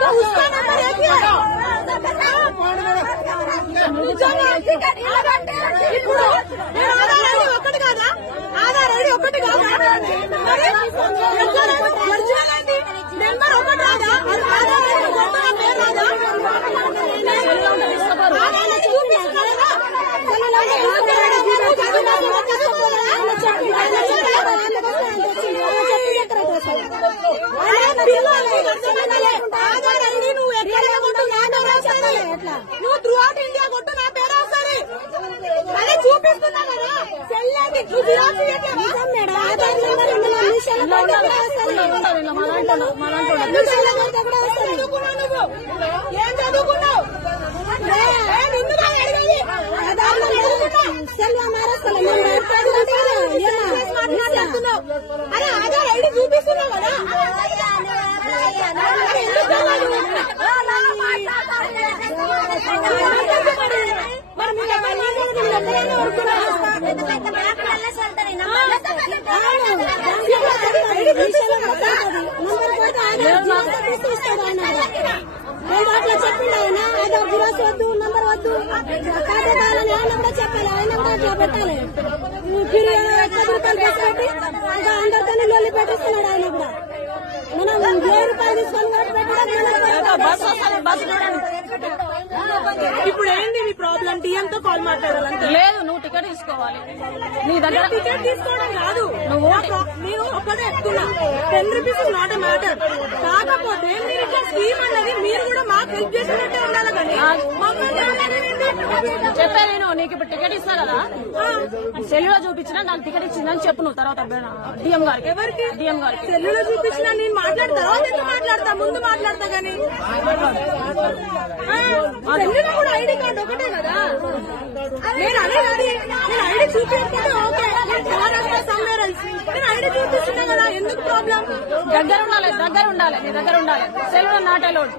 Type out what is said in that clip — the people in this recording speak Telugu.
तो उसका नंबर एक ही है। ఇప్పుడు ఆధార్ ఐడి ఒకటి కాదా? ఆధార్ ఐడి ఒకటి కాదా? ఒరిజినల్ ఐడి నెంబర్ ఒకటి రాదా? ఆధార్ ఐడి పేరు రాదా? ఆధార్ ఐడి నువ్వు ఎక్కడైనా కొట్టు నువ్వు త్రూ అవుట్ ఇండియా కొట్టు నా పేరు వస్తుంది. అదే చూపిస్తున్నా కదా చెల్లండి నువ్వు జిరాక్స్ ఏం చదువుకున్నావు? అరే ఆధార్ ఐడి చూపిస్తున్నావు కదా మరి మీరు అట్లా చెప్పిండు ఆయన ఆధార్ జిరాక్స్ వద్దు నంబర్ వద్దు ఖాతా కావాలని ఆయన కూడా చెప్పాలి. ఆయన కూడా అట్లా పెట్టాలి. అందరితో లొల్లి పెట్టిస్తున్నాడు ఆయన కూడా. మనం 1000 రూపాయలు తీసుకొని ఇప్పుడు ఏంటి మీ ప్రాబ్లం? టీఎంతో కాల్ మాట్లాడాలంటే లేదు, నువ్వు టికెట్ తీసుకోవాలి. నీ దగ్గర టికెట్ తీసుకోవడం కాదు. నువ్వు నేను ఒక్కటే చెప్తున్నా, 10 rupees is not a matter. కాకపోతే మీరు ఇట్లా స్కీమ్ అన్నది మీరు కూడా మాకు హెల్ప్ చేసినట్టే ఉండాలి. కానీ చెప్పేది నీకు ఇప్పుడు టికెట్ ఇస్తా కదా, సెల్లులో చూపించినా నాకు టికెట్ ఇచ్చిందని చెప్పు నువ్వు. తర్వాత డిఎం గారికి. ఎవరికి? డిఎం గారికి. సెల్లులో చూపించినా నేను మాట్లాడతా, మాట్లాడతా ముందు మాట్లాడతా. కానీ సెల్లులో కూడా ఐడి కార్డు ఒకటే కదా. నేను అదే నేను ఐడి చూపించుకుంటే ఓకే, నేను ఐడి చూపిస్తున్నా కదా, ఎందుకు ప్రాబ్లం? దగ్గర ఉండాలి, నీ దగ్గర ఉండాలి. సెల్లులో నాట్ అలౌడ్.